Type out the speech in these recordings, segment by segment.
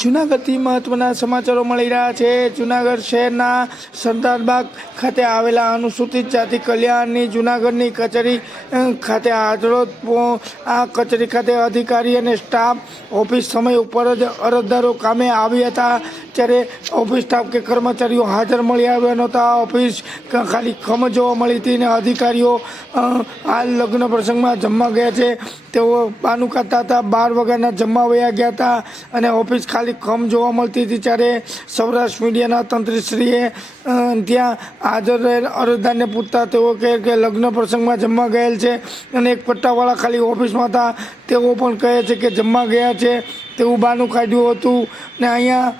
જૂનાગઢથી મહત્વના સમાચારો મળી રહ્યા છે। જૂનાગઢ શહેરના સરદારબાગ ખાતે આવેલા અનુસૂચિત જાતિ કલ્યાણની જૂનાગઢની કચેરી ખાતે આજરોજ આ કચેરી ખાતે અધિકારી અને સ્ટાફ ઓફિસ સમય ઉપર જ અરજદારો કામે આવ્યા હતા, ત્યારે ઓફિસ સ્ટાફ કે કર્મચારીઓ હાજર મળી આવ્યા નહોતા। ઓફિસ ખાલી ખમ જોવા મળી હતી અને અધિકારીઓ હાલ લગ્ન પ્રસંગમાં જમવા ગયા છે। તેઓ બાનું કાઢતા હતા, 12 વાગ્યાના જમવા વયા ગયા હતા અને ઓફિસ ખાલી ખમ જોવા મળતી હતી। ત્યારે સૌરાષ્ટ્ર મીડિયાના તંત્રીશ્રીએ ત્યાં હાજર રહેલ અરજદારને પૂછતા તેઓ કહે કે લગ્ન પ્રસંગમાં જમવા ગયેલ છે અને એક પટ્ટાવાળા ખાલી ઓફિસમાં હતા, તેઓ પણ કહે છે કે જમવા ગયા છે તેવું બાનું કાઢ્યું હતું। ને અહીંયા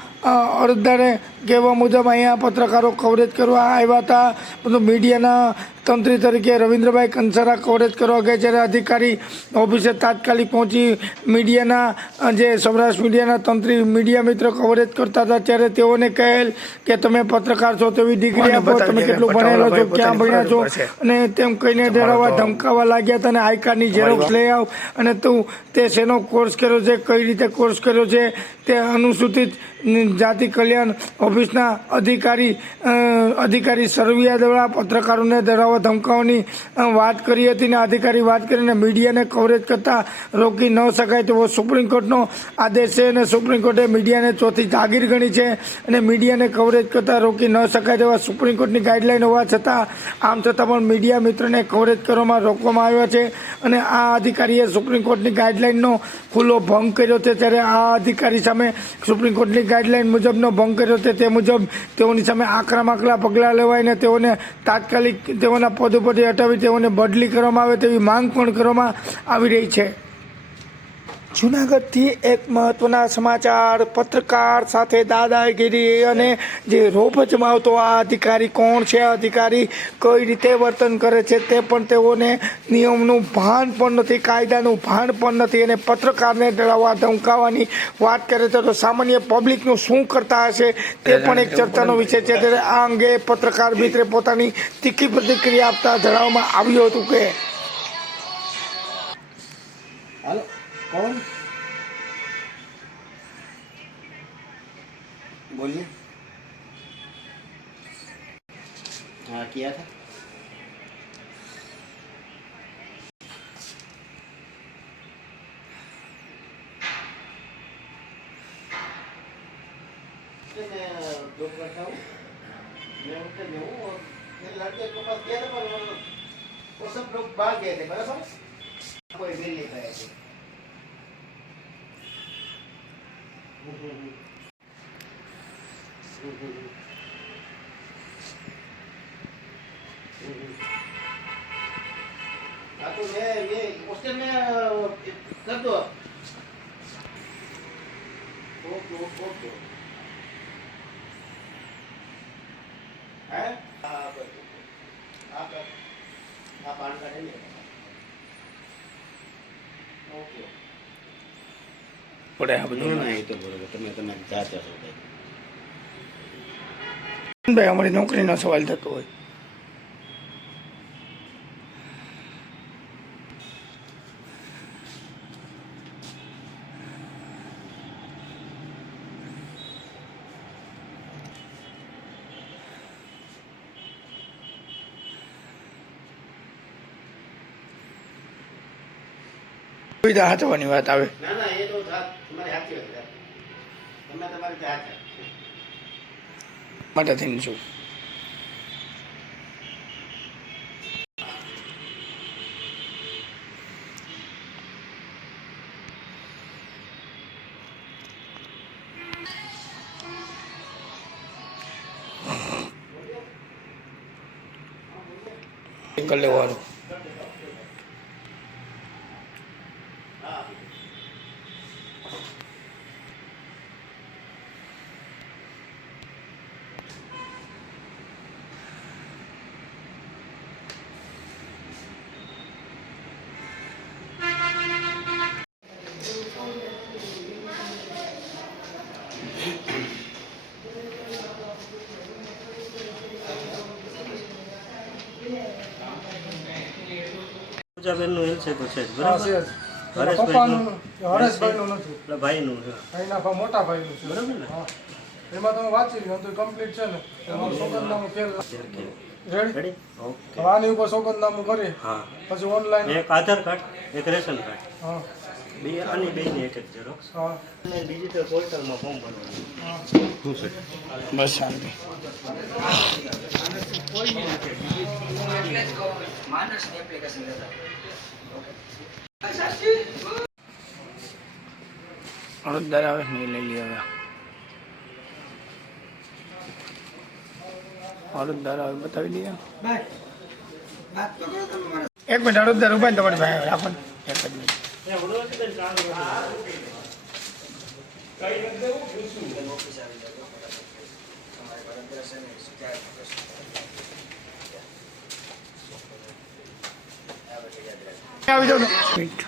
અરજદારે કહેવા મુજબ અહીંયા પત્રકારો કવરેજ કરવા આવ્યા હતા, પરંતુ મીડિયાના તંત્રી તરીકે રવિન્દ્રભાઈ કંસારા કવરેજ કરવા ગયા, જ્યારે અધિકારી ઓફિસે તાત્કાલિક પહોંચી મીડિયાના જે સૌરાષ્ટ્ર મીડિયાના તંત્રી મીડિયા મિત્ર કવરેજ કરતા હતા, ત્યારે તેઓને કહેલ કે તમે પત્રકાર છો તેવી ડિગ્રી આપો, તમે કેટલું ભણેલો છો, ક્યાં ભણ્યા છો, અને તેમ કહીને ડરાવવા ધમકાવવા લાગ્યા હતા અને આઈ કાર્ડની ઝેરોક્ષ લઈ આવ અને તું તે શેનો કોર્સ કર્યો છે, કઈ રીતે કોર્સ કર્યો છે, તે અનુસૂચિત જાતિ કલ્યાણ ઓફિસના અધિકારી સરવિયા દ્વારા પત્રકારોને ડરાવવા ધમકાવવાની વાત કરી હતી અને અધિકારી વાત કરીને મીડિયાને કવરેજ કરતાં રોકી ન શકાય તેવો સુપ્રીમ કોર્ટનો આદેશ છે અને સુપ્રીમ કોર્ટે મીડિયાને ચોથી જાગીર ગણી છે અને મીડિયાને કવરેજ કરતાં રોકી ન શકાય તેવા સુપ્રીમ કોર્ટની ગાઈડલાઈન હોવા છતાં આમ છતાં પણ મીડિયા મિત્રને કવરેજ કરવામાં રોકવામાં આવ્યા છે અને આ અધિકારીએ સુપ્રીમ કોર્ટની ગાઈડલાઈનનો ખુલ્લો ભંગ કર્યો છે। ત્યારે આ અધિકારી સામે સુપ્રીમ કોર્ટની ગાઈડલાઈન મુજબનો ભંગ કર્યો છે, તે મુજબ તેઓની સામે આકરા પગલાં લેવાઈને તેઓને તાત્કાલિક તેઓના પદ ઉપરથી હટાવી તેઓને બદલી કરવામાં આવે તેવી માંગ પણ કરવામાં આવી રહી છે। જૂનાગઢથી એક મહત્વના સમાચાર, પત્રકાર સાથે દાદાગીરી અને જે રોપ જમાવતો આ અધિકારી કોણ છે, અધિકારી કઈ રીતે વર્તન કરે છે તે પણ તેઓને નિયમનું ભાન પણ નથી, કાયદાનું ભાન પણ નથી અને પત્રકારને ડરાવવા ધમકાવવાની વાત કરે છે તો સામાન્ય પબ્લિકનું શું કરતા હશે તે પણ એક ચર્ચાનો વિષય છે। ત્યારે આ અંગે પત્રકાર મિત્રે પોતાની તીખી પ્રતિક્રિયા આપતા જણાવવામાં આવ્યું હતું કે कौन बोलिए। हाँ किया था। मैं दो बैठा हूँ, मैं उनके में हूँ और मेरे लड़के के पास गया था पर वो सब लोग भाग गए थे, बराबर कोई भी नहीं गए थे। हाँ तो ये पोस्टर में कर दो ओके है आप पान कार्ड है ओके પડે આ બધું નહીં તો બરોબર તમે જાતે છો ભાઈ, અમારી નોકરીનો સવાલ થતો હોય। સુવિધા હાચવાની વાત આવે ના ના એ તો તમારી સાચી વાત છે, તમે તમારી ત્યાં છે માટે થઈને છું કરી લેવાનું। પૂજાબેનનું હિલ છે તો છે જ બરાબર। પપ્પાનું હરેશભાઈનું નથી, એટલે ભાઈનું છે. એના મોટા ભાઈનું છે. બરાબર ને? હા, એમાં તમે વાંચી લો તો કમ્પ્લીટ છે ને. તમારું સોગંદનામું ફેલ રેડી. રેડી? ઓકે. હવે આની ઉપર સોગંદનામું કરી હા. પછી ઓનલાઈન. એક આધાર કાર્ડ, એક રેશન કાર્ડ. હા બે આની બેની એક ઝેરોક્સ. હા અને ડિજિટલ પોર્ટલમાં ફોર્મ ભરવાનું. હા. શું છે? બસ શાંતિ. અડધા આવે ને એ લઈ લઈએ હવે. અડધા આવે બતાવી દઈએ. એક મિનિટ અડધા રૂપિયા તમારી ભાઈ રાખો ને. એક જ મિનિટ. આવી જાવ ને. મિનિટ.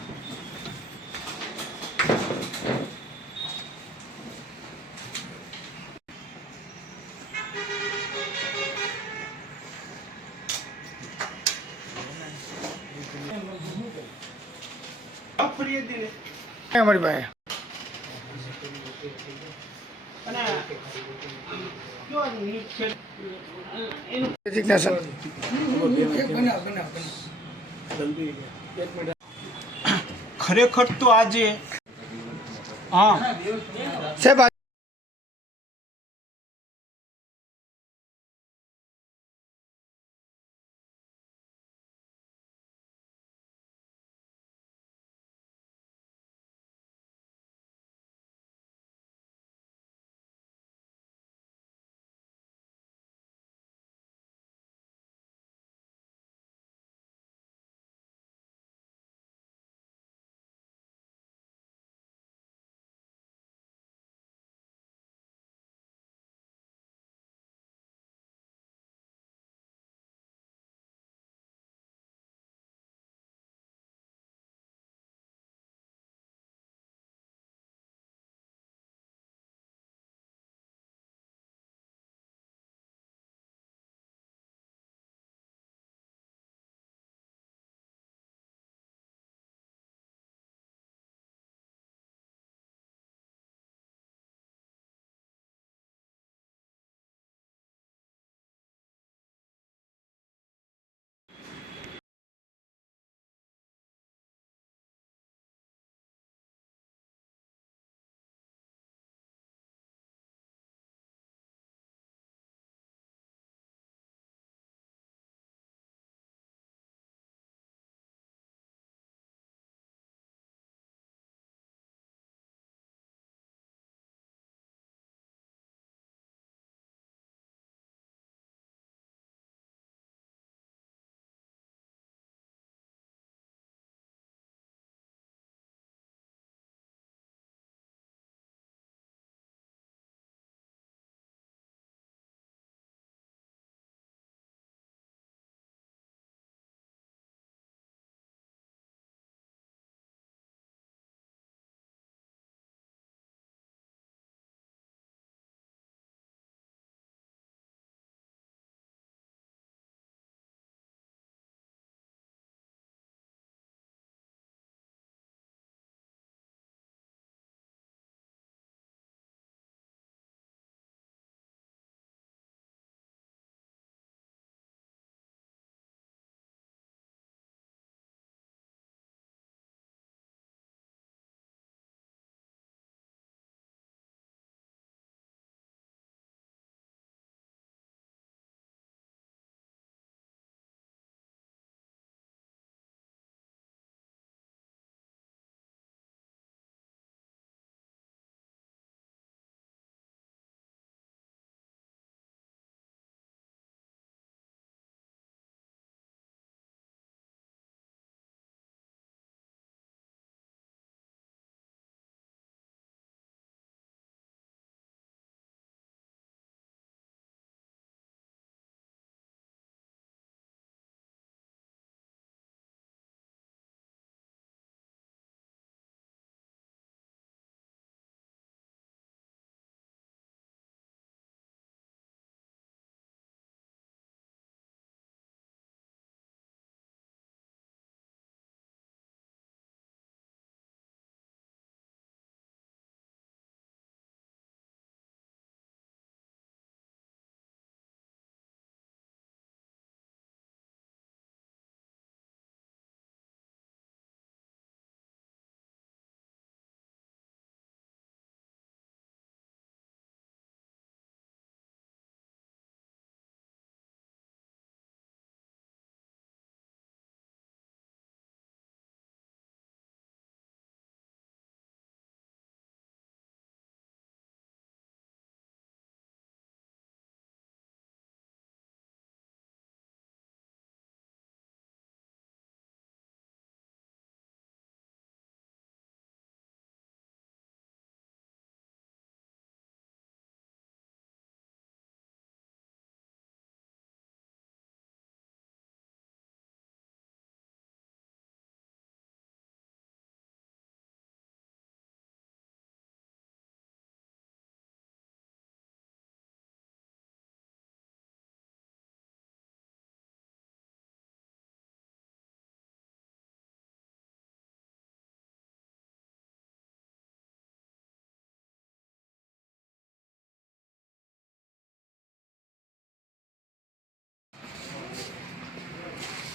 અમારી પાસે Resignation. ખરેખર તો આજે હા સાહેબ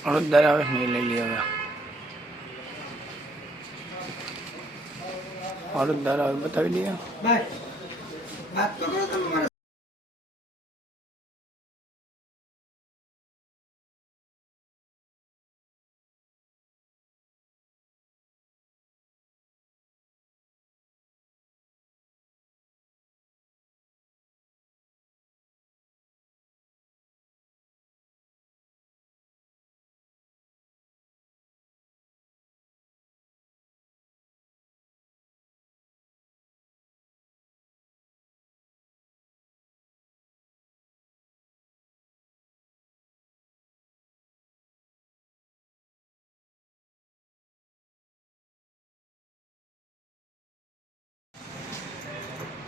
અરજદાર આવે નહીં લઈ લે હવે અરજદાર આવે બતાવી દઈએ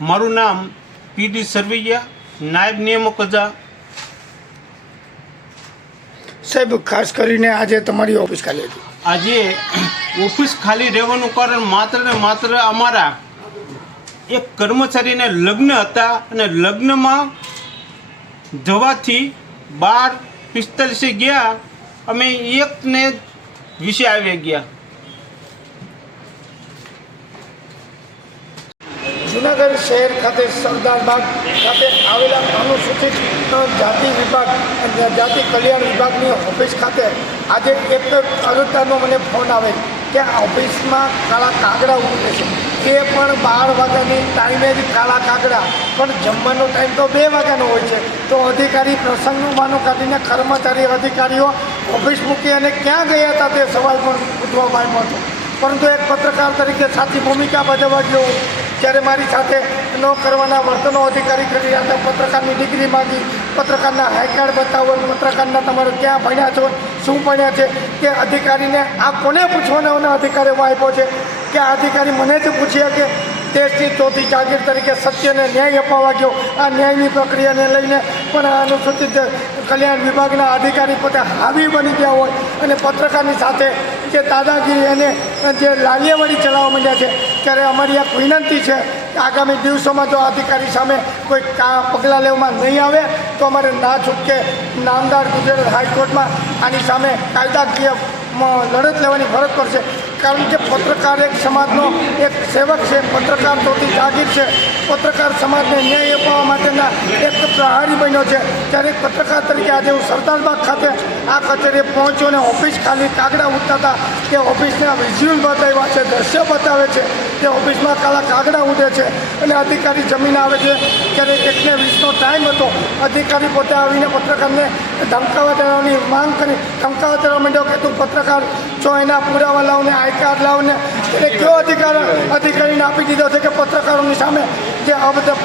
મારું નામ પીડી સરવૈયા, નાયબ નિયામક અજા. સાહેબ ખાસ કરીને આજે તમારી ઓફિસ ખાલી હતી આજે ઓફિસ ખાલી રહેવાનું કારણ માત્ર ને માત્ર અમારા એક કર્મચારીને લગ્ન હતા અને લગ્નમાં જવાથી 12:45 ગયા, અમે 1:20 આવી ગયા. જુનાગઢ શહેર ખાતે સરદારબાગ ખાતે આવેલા અનુસૂચિત જાતિ વિભાગ જાતિ કલ્યાણ વિભાગની ઓફિસ ખાતે આજે એક અરજદારનો મને ફોન આવે કે આ ઓફિસમાં કાળા કાગડા ઉતરે છે, એ પણ 12 વાગ્યાની ટાઈમે જ કાળા કાગડા, પણ જમવાનો ટાઈમ તો 2 વાગ્યાનો હોય છે. તો અધિકારી પ્રસંગનું માનું કાઢીને કર્મચારી અધિકારીઓ ઓફિસ મૂકી અને ક્યાં ગયા હતા તે સવાલ પણ પૂછવા આવ્યો હતો. પરંતુ એક પત્રકાર તરીકે સાચી ભૂમિકા ભજવવા ગયો જ્યારે મારી સાથે ન કરવાના વર્તનો અધિકારી કરી રહ્યા હતા. પત્રકારની ડિગ્રી માગી, પત્રકારના હાઈ કાર્ડ બતાવો, પત્રકારના તમારે ક્યાં ભણ્યા છો, શું ભણ્યા છે, કે અધિકારીને આ કોને પૂછવાના અધિકારીઓ આપ્યો છે કે આ અધિકારી મને જ પૂછીએ કે દેશની ચોથી જાગીર તરીકે સત્યને ન્યાય અપાવવા ગયો. આ ન્યાયની પ્રક્રિયાને લઈને પણ આ અનુસૂચિત કલ્યાણ વિભાગના અધિકારી પોતે હાવી બની ગયા હોય અને પત્રકારની સાથે જે દાદાગીરી અને જે લાલિયાવાડી ચલાવવા માંડ્યા છે, ત્યારે અમારી એક વિનંતી છે કે આગામી દિવસોમાં જો અધિકારી સામે કોઈ પગલાં લેવામાં નહીં આવે તો અમારે ના છૂટકે નામદાર ગુજરાત હાઈકોર્ટમાં આની સામે કાયદાકીય લડત લેવાની ફરજ પડશે. કારણ કે પત્રકાર એક સમાજનો એક સેવક છે, પત્રકાર ચોથી જાગીર છે, પત્રકાર સમાજને ન્યાય અપાવવા માટેના એક પ્રહારી બન્યો છે. ત્યારે પત્રકાર તરીકે આજે હું સરદારબાગ ખાતે આ કચેરીએ પહોંચ્યો અને ઓફિસ ખાલી કાગડા ઉઠતા હતા કે ઓફિસના વિઝ્યુઅલ બતાવ્યા છે, દ્રશ્ય બતાવે છે કે ઓફિસમાં કાળા કાગડા ઉડે છે અને અધિકારી જમીન આવે છે. ત્યારે 1:20નો ટાઈમ હતો, અધિકારી પોતે આવીને પત્રકારને ધમકાવા દેવાની માંગ કરી, ધમકાવા દેવા માંડ્યો કે તું પત્રકાર છો, એના પુરાવા લાવને, આઈ કાર્ડ લાવને. એટલે કયો અધિકારીને આપી દીધો છે કે પત્રકારોની સામે જે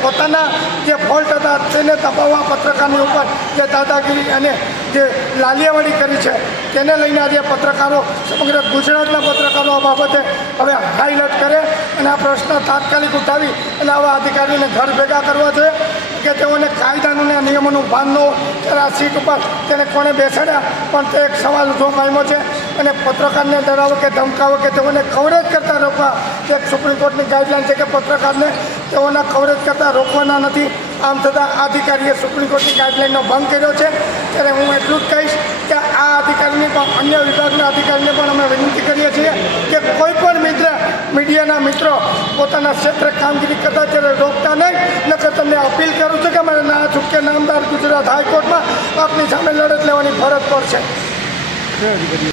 પોતાના જે ફોલ્ટ હતા તેને દબાવવા, પત્રકારની ઉપર જે દાદાગીરી અને જે લાલિયાવાડી કરી છે તેને લઈને આજે પત્રકારો, સમગ્ર ગુજરાતના પત્રકારો આ બાબતે હવે હાઈલાઇટ કરે અને આ પ્રશ્ન તાત્કાલિક ઉઠાવી અને આવા અધિકારીઓને ઘર ભેગા કરવા જોઈએ કે તેઓને કાયદાનું અને નિયમોનું ભાન ન હોય. ત્યારે આ સીટ ઉપર તેને કોણે બેસાડ્યા પણ તે એક સવાલ ઉઠવા પામ્યો છે અને પત્રકારને ડરાવો કે ધમકાવો કે તેઓને કવરેજ કરતાં રોકવા એક સુપ્રીમ કોર્ટની ગાઈડલાઇન છે કે પત્રકારને તેઓના કવરેજ કરતાં રોકવાના નથી. આમ છતાં આ અધિકારીએ સુપ્રીમ કોર્ટની ગાઈડલાઇનનો ભંગ કર્યો છે. ત્યારે હું એટલું જ કહીશ કે આ અધિકારીને પણ, અન્ય વિભાગના અધિકારીને પણ અમે વિનંતી કરીએ છીએ કે કોઈ પણ મીડિયાના મિત્રો પોતાના ક્ષેત્રે કામગીરી કરતા ત્યારે રોકતા નહીં. નકર તમને અપીલ કરું છું કે અમારે ના છૂટકે નામદાર ગુજરાત હાઈકોર્ટમાં આપની સામે લડત લેવાની ફરજ પડશે.